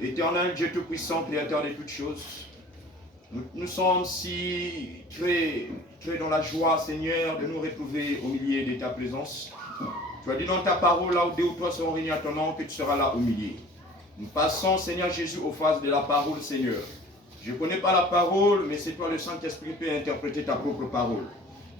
Éternel Dieu Tout-Puissant, Créateur de toutes choses, nous sommes si très dans la joie, Seigneur, de nous retrouver au milieu de ta présence. Tu as dit dans ta parole, là où 2 ou 3 seront réunis à ton nom, que tu seras là au milieu. Nous passons, Seigneur Jésus, aux phases de la parole, Seigneur. Je ne connais pas la parole, mais c'est toi, le Saint-Esprit, qui peut interpréter ta propre parole.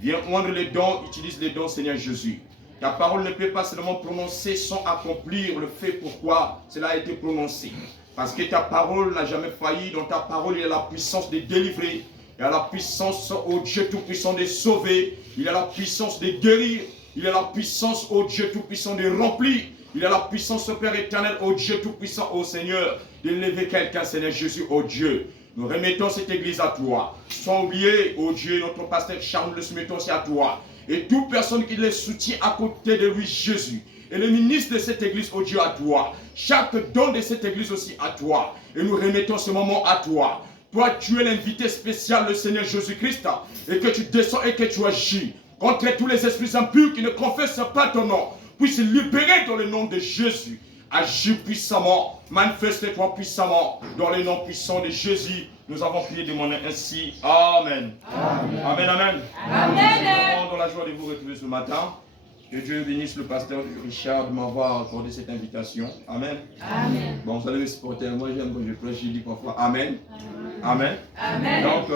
Viens moindre les dons, utilise les dons, Seigneur Jésus. Ta parole ne peut pas seulement prononcer sans accomplir le fait pourquoi cela a été prononcé. Parce que ta parole n'a jamais failli. Dans ta parole, il y a la puissance de délivrer. Il y a la puissance, ô Dieu Tout-Puissant, de sauver. Il y a la puissance de guérir. Il y a la puissance, ô Dieu Tout-Puissant, de remplir. Il y a la puissance, ô Père éternel, ô Dieu Tout-Puissant, ô Seigneur, de lever quelqu'un, Seigneur Jésus, ô Dieu. Nous remettons cette église à toi. Sans oublier, ô Dieu, notre pasteur Charles, nous le soumettons aussi à toi. Et toute personne qui le soutient à côté de lui, Jésus. Et le ministre de cette église, ô Dieu, à toi. Chaque don de cette église aussi à toi. Et nous remettons ce moment à toi. Toi, tu es l'invité spécial, le Seigneur Jésus-Christ. Et que tu descends et que tu agis. Contre tous les esprits impurs qui ne confessent pas ton nom. Puisse libérer dans le nom de Jésus. Agis puissamment. Manifeste-toi puissamment. Dans le nom puissant de Jésus. Nous avons prié de mon ainsi. Amen. Amen. Amen. Amen. Amen. Dans la joie de vous retrouver ce matin. Que Dieu bénisse le pasteur Richard de m'avoir accordé cette invitation. Amen. Amen. Bon, vous allez me supporter. Moi, j'aime quand je prêche, je dis parfois Amen. Amen. Amen. Donc,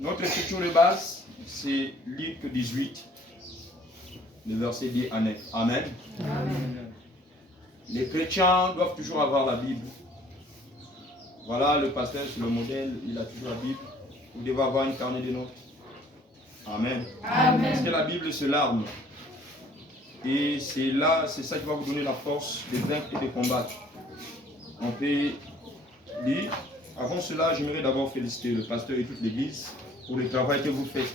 notre écriture de base, c'est Luc 18, le verset 10 à 9. Amen. Amen. Les chrétiens doivent toujours avoir la Bible. Voilà, le pasteur, c'est le modèle, il a toujours la Bible. Vous devez avoir une carnet de notes. Amen. Amen. Parce que la Bible, c'est l'arme. Et c'est là, c'est ça qui va vous donner la force de vaincre et de combattre. On peut lire. Avant cela, j'aimerais d'abord féliciter le pasteur et toute l'église pour le travail que vous faites.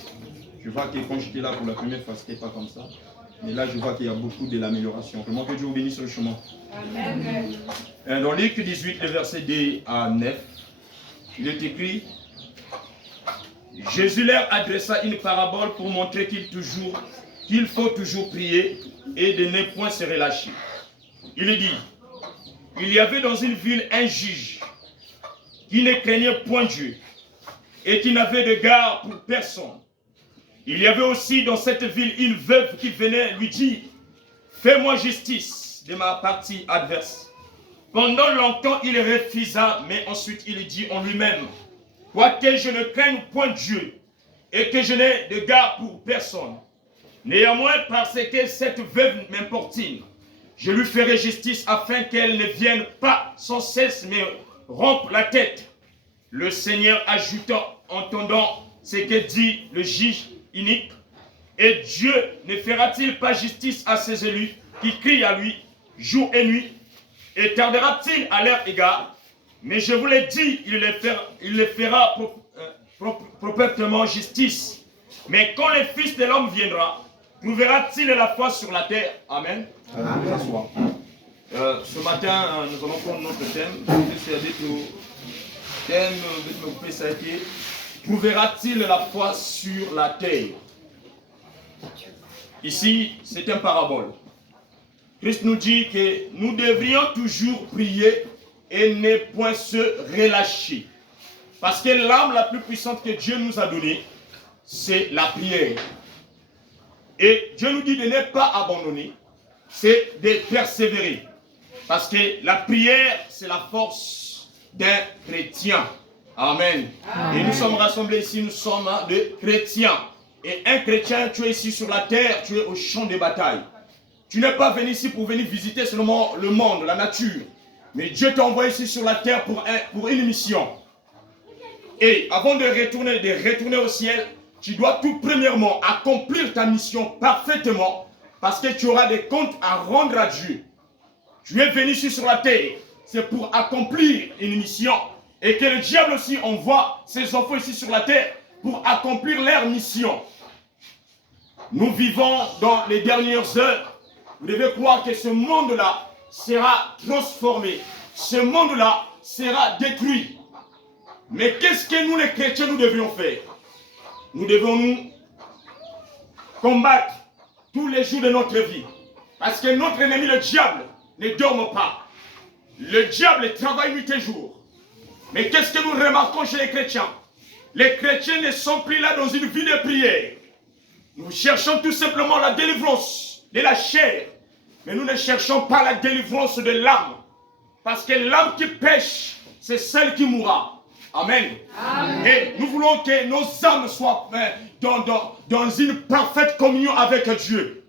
Je vois que quand j'étais là pour la première fois, ce n'était pas comme ça. Mais là, je vois qu'il y a beaucoup de l'amélioration. Vraiment que Dieu vous bénisse sur le chemin. Amen. Dans Luc 18, le verset 2 à 9, il est écrit: Jésus leur adressa une parabole pour montrer qu'il faut toujours prier et de ne point se relâcher. Il dit: il y avait dans une ville un juge qui ne craignait point Dieu et qui n'avait de garde pour personne. Il y avait aussi dans cette ville une veuve qui venait lui dire: fais-moi justice de ma partie adverse. Pendant longtemps, il refusa, mais ensuite il dit en lui-même: quoique je ne craigne point Dieu et que je n'ai de garde pour personne, néanmoins, parce que cette veuve m'importune, je lui ferai justice afin qu'elle ne vienne pas sans cesse me rompre la tête. Le Seigneur ajouta, entendant ce que dit le juge inique: et Dieu ne fera-t-il pas justice à ses élus qui crient à lui jour et nuit, et tardera-t-il à leur égard? Mais je vous l'ai dit, il les fera proprement justice. Mais quand le Fils de l'homme viendra, trouvera-t-il la foi sur la terre? Amen. Amen. Ce matin, nous allons prendre notre thème. Trouvera-t-il la foi sur la terre? Ici, c'est un parabole. Christ nous dit que nous devrions toujours prier et ne point se relâcher. Parce que l'arme la plus puissante que Dieu nous a donnée, c'est la prière. Et Dieu nous dit de ne pas abandonner, c'est de persévérer. Parce que la prière, c'est la force d'un chrétien. Amen. Amen. Et nous sommes rassemblés ici, nous sommes des chrétiens. Et un chrétien, tu es ici sur la terre, tu es au champ de bataille. Tu n'es pas venu ici pour venir visiter seulement le monde, la nature. Mais Dieu t'a envoyé ici sur la terre pour une mission. Et avant de retourner au ciel, tu dois tout premièrement accomplir ta mission parfaitement parce que tu auras des comptes à rendre à Dieu. Tu es venu ici sur la terre, c'est pour accomplir une mission. Et que le diable aussi envoie ses enfants ici sur la terre pour accomplir leur mission. Nous vivons dans les dernières heures. Vous devez croire que ce monde-là sera transformé. Ce monde-là sera détruit. Mais qu'est-ce que nous les chrétiens nous devrions faire? Nous devons nous combattre tous les jours de notre vie. Parce que notre ennemi, le diable, ne dort pas. Le diable travaille nuit et jour. Mais qu'est-ce que nous remarquons chez les chrétiens? Les chrétiens ne sont plus là dans une vie de prière. Nous cherchons tout simplement la délivrance de la chair. Mais nous ne cherchons pas la délivrance de l'âme. Parce que l'âme qui pêche, c'est celle qui mourra. Amen. Amen. Et nous voulons que nos âmes soient dans une parfaite communion avec Dieu.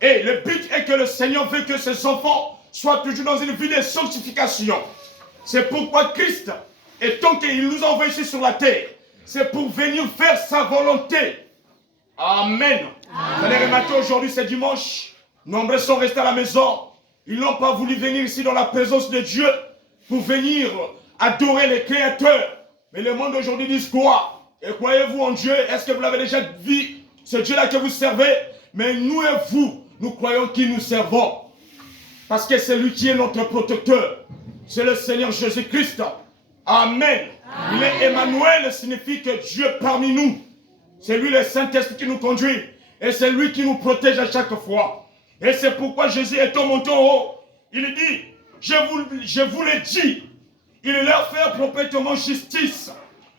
Et le but est que le Seigneur veut que ses enfants soient toujours dans une vie de sanctification. C'est pourquoi Christ, et tant qu'il nous envoie ici sur la terre, c'est pour venir faire sa volonté. Amen. Vous allez remarquer aujourd'hui, c'est dimanche. Nombreux sont restés à la maison. Ils n'ont pas voulu venir ici dans la présence de Dieu pour venir adorer le Créateur. Mais le monde aujourd'hui dit quoi? Et croyez-vous en Dieu? Est-ce que vous l'avez déjà vu? Ce Dieu-là que vous servez? Mais nous et vous, nous croyons qui nous servons. Parce que c'est lui qui est notre protecteur. C'est le Seigneur Jésus-Christ. Amen. Amen. Il est Emmanuel, signifie que Dieu parmi nous. C'est lui le Saint-Esprit qui nous conduit. Et c'est lui qui nous protège à chaque fois. Et c'est pourquoi Jésus est monté en haut. Il dit, je vous l'ai dit, il leur fait complètement justice.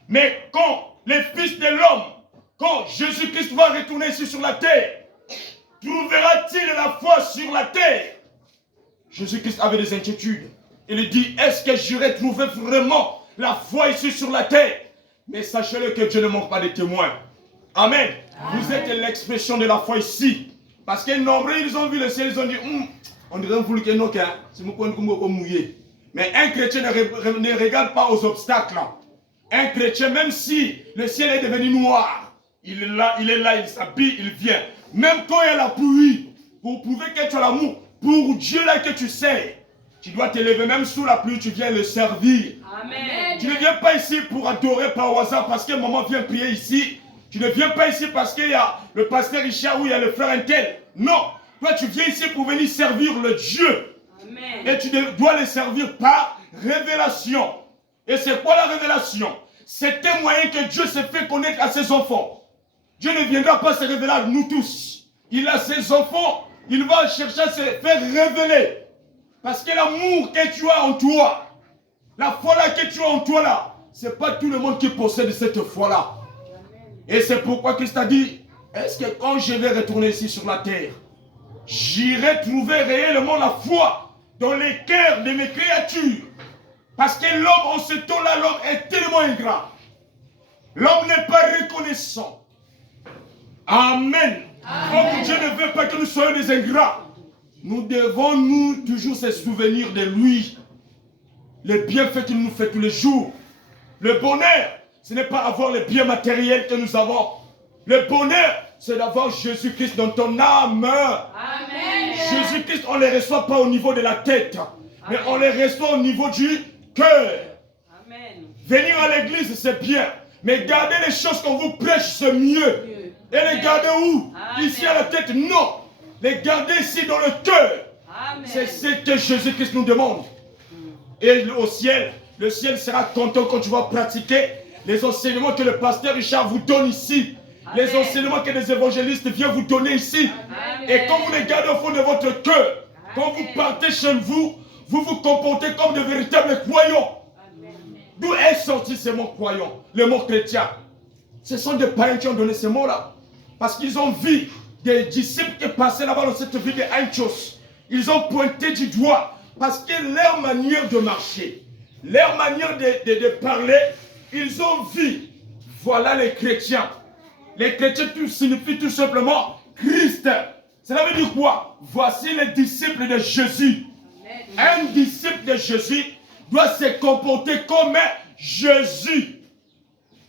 Mais quand le Fils de l'homme, quand Jésus-Christ va retourner ici sur la terre, trouvera-t-il la foi sur la terre? Jésus-Christ avait des inquiétudes. Il dit, est-ce que j'aurais trouvé vraiment la foi ici sur la terre? Mais sachez-le que Dieu ne manque pas de témoins. Amen. Amen. Vous êtes l'expression de la foi ici. Parce que nombreux, ils ont vu le ciel, ils ont dit, on dirait un que non, c'est mon mouillé. Mais un chrétien ne regarde pas aux obstacles. Un chrétien, même si le ciel est devenu noir, il est là, il s'habille, il vient. Même quand il y a la pluie, pour prouver que tu as l'amour, pour Dieu là que tu sais, tu dois te lever même sous la pluie, tu viens le servir. Amen. Tu ne viens pas ici pour adorer par hasard parce que maman vient prier ici. Tu ne viens pas ici parce qu'il y a le pasteur Richard ou il y a le frère Intel. Non, toi tu viens ici pour venir servir le Dieu. Amen. Et tu dois le servir par révélation. Et c'est quoi la révélation? C'est un moyen que Dieu s'est fait connaître à ses enfants. Dieu ne viendra pas se révéler à nous tous. Il a ses enfants, il va chercher à se faire révéler. Parce que l'amour que tu as en toi, la foi là que tu as en toi là, ce n'est pas tout le monde qui possède cette foi là. Et c'est pourquoi Christ a dit, est-ce que quand je vais retourner ici sur la terre, j'irai trouver réellement la foi dans les cœurs de mes créatures? Parce que l'homme, en ce temps-là, l'homme est tellement ingrat. L'homme n'est pas reconnaissant. Amen. Donc Dieu ne veut pas que nous soyons des ingrats. Nous devons nous toujours se souvenir de lui. Les bienfaits qu'il nous fait tous les jours. Le bonheur, ce n'est pas avoir les biens matériels que nous avons. Le bonheur, c'est d'avoir Jésus-Christ dans ton âme. Amen. Jésus-Christ, on ne les reçoit pas au niveau de la tête, mais on les reçoit au niveau du cœur. Venir à l'église, c'est bien, mais garder les choses qu'on vous prêche, c'est mieux. Et les garder où? Ici à la tête? Non. Les garder ici dans le cœur. C'est ce que Jésus-Christ nous demande. Et au ciel, le ciel sera content quand tu vas pratiquer les enseignements que le pasteur Richard vous donne ici. Les enseignements que les évangélistes viennent vous donner ici. Et quand vous les gardez au fond de votre cœur, quand vous partez chez vous, vous vous comportez comme de véritables croyants. D'où est sorti ce mot croyant, le mot chrétien? Ce sont des païens qui ont donné ce mot-là. Parce qu'ils ont vu des disciples qui passaient là-bas dans cette ville de Antioche. Ils ont pointé du doigt. Parce que leur manière de marcher, leur manière de parler, ils ont vu. Voilà les chrétiens. Les chrétiens tout signifie tout simplement Christ. Cela veut dire quoi? Voici les disciples de Jésus. Un disciple de Jésus doit se comporter comme Jésus.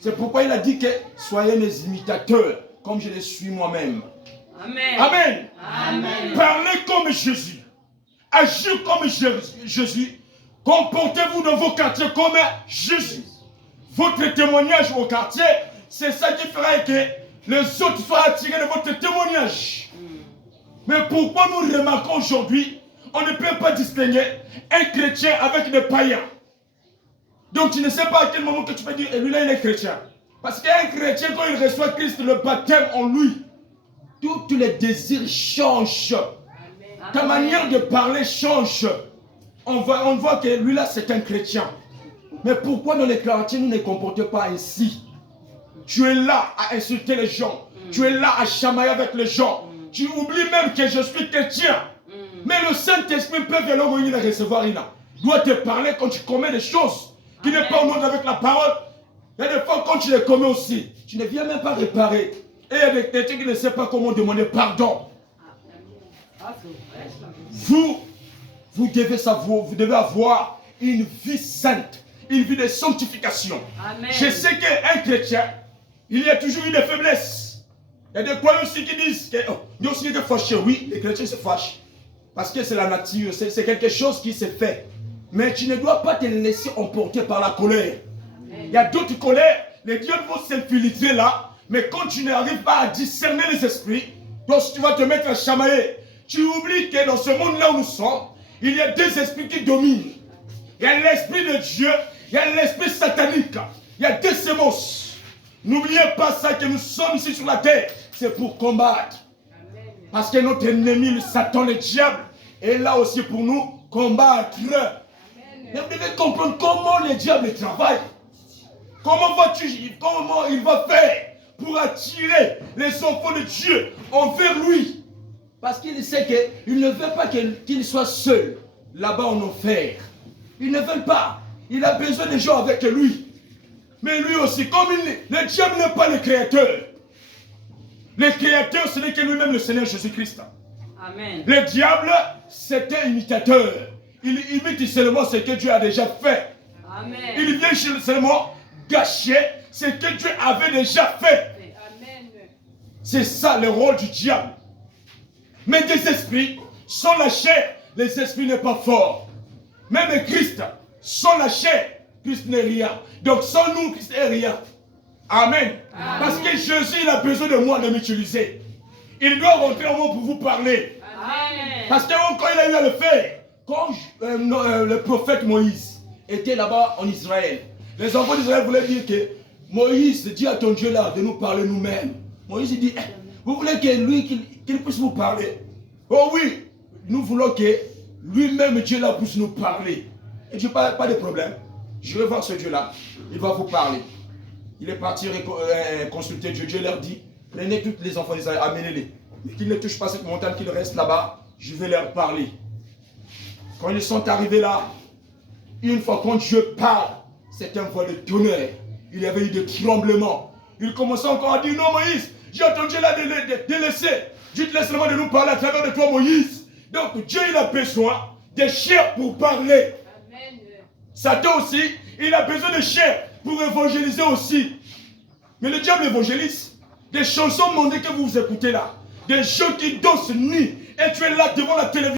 C'est pourquoi il a dit que soyez mes imitateurs, comme je le suis moi-même. Amen. Amen. Amen. Parlez comme Jésus. Agissez comme Jésus. Comportez-vous dans vos quartiers comme Jésus. Votre témoignage au quartier, c'est ça qui fera que les autres soient attirés de votre témoignage. Mais pourquoi nous remarquons aujourd'hui, on ne peut pas distinguer un chrétien avec des païens. Donc tu ne sais pas à quel moment que tu peux dire, et lui-là il est chrétien. Parce qu'un chrétien, quand il reçoit Christ, le baptême en lui, tous les désirs changent. Ta manière de parler change. On voit que lui-là c'est un chrétien. Mais pourquoi dans les quartiers nous ne comportons pas ainsi? Tu es là à insulter les gens. Tu es là à chamailler avec les gens. Tu oublies même que je suis chrétien. Mais le Saint-Esprit peut venir recevoir. Il doit te parler quand tu commets des choses qui n'est pas au monde avec la parole. Il y a des fois quand tu les commets aussi, tu ne viens même pas réparer. Et il y a des chrétiens qui ne savent pas comment demander pardon. Vous devez savoir, vous devez avoir une vie sainte, une vie de sanctification. Amen. Je sais qu'un chrétien, il y a toujours eu des faiblesses. Il y a des croyants aussi qui disent que nous aussi des fâchés. Oui, les chrétiens se fâchent. Parce que c'est la nature, c'est quelque chose qui se fait. Mais tu ne dois pas te laisser emporter par la colère. Amen. Il y a d'autres colères, les dieux vont s'infiltrer là, mais quand tu n'arrives pas à discerner les esprits, donc tu vas te mettre à chamailler. Tu oublies que dans ce monde-là où nous sommes, il y a deux esprits qui dominent. Il y a l'esprit de Dieu, il y a l'esprit satanique. Il y a deux semences. N'oubliez pas ça, que nous sommes ici sur la terre. C'est pour combattre. Parce que notre ennemi, le Satan, le diable, est là aussi pour nous combattre. Mais vous devez comprendre comment le diable travaille. Comment il va faire pour attirer les enfants de Dieu envers lui. Parce qu'il sait qu'il ne veut pas qu'il soit seul là-bas en enfer. Il ne veut pas. Il a besoin de gens avec lui. Mais lui aussi, comme le diable n'est pas le créateur. Le créateur, ce n'est que lui-même le Seigneur Jésus-Christ. Amen. Le diable, c'est un imitateur. Il imite seulement ce que Dieu a déjà fait. Amen. Il vient seulement gâcher ce que Dieu avait déjà fait. Amen. C'est ça le rôle du diable. Mais des esprits, sans la chair, les esprits n'est pas fort. Même Christ, sans la chair, Christ n'est rien. Donc sans nous, Christ n'est rien. Amen. Amen. Parce que Jésus, il a besoin de moi de m'utiliser. Il doit rentrer en moi pour vous parler. Amen. Parce que quand il a eu à le faire, quand le prophète Moïse était là-bas en Israël, les enfants d'Israël voulaient dire que Moïse, dis à ton Dieu là de nous parler nous-mêmes. Moïse il dit, vous voulez que lui, qu'il puisse vous parler? Oh oui, nous voulons que lui-même Dieu là puisse nous parler. Et Dieu, pas de problème. Je vais voir ce Dieu là, il va vous parler. Il est parti consulter Dieu. Dieu leur dit, prenez tous les enfants d'Israël, amenez-les. Mais qu'ils ne touchent pas cette montagne, qu'ils restent là-bas, je vais leur parler. Quand ils sont arrivés là, une fois quand Dieu parle, c'est un voix de tonnerre. Il y avait eu des tremblements. Il commençait encore à dire, non Moïse, j'ai entendu là de laisser. Dieu te laisse seulement de nous parler à travers de toi Moïse. Donc Dieu il a besoin de chair pour parler. Amen. Satan aussi, il a besoin de chair pour évangéliser aussi. Mais le diable évangélise. Des chansons mondaines que vous écoutez là. Des gens qui dansent nus. Et tu es là devant la télévision.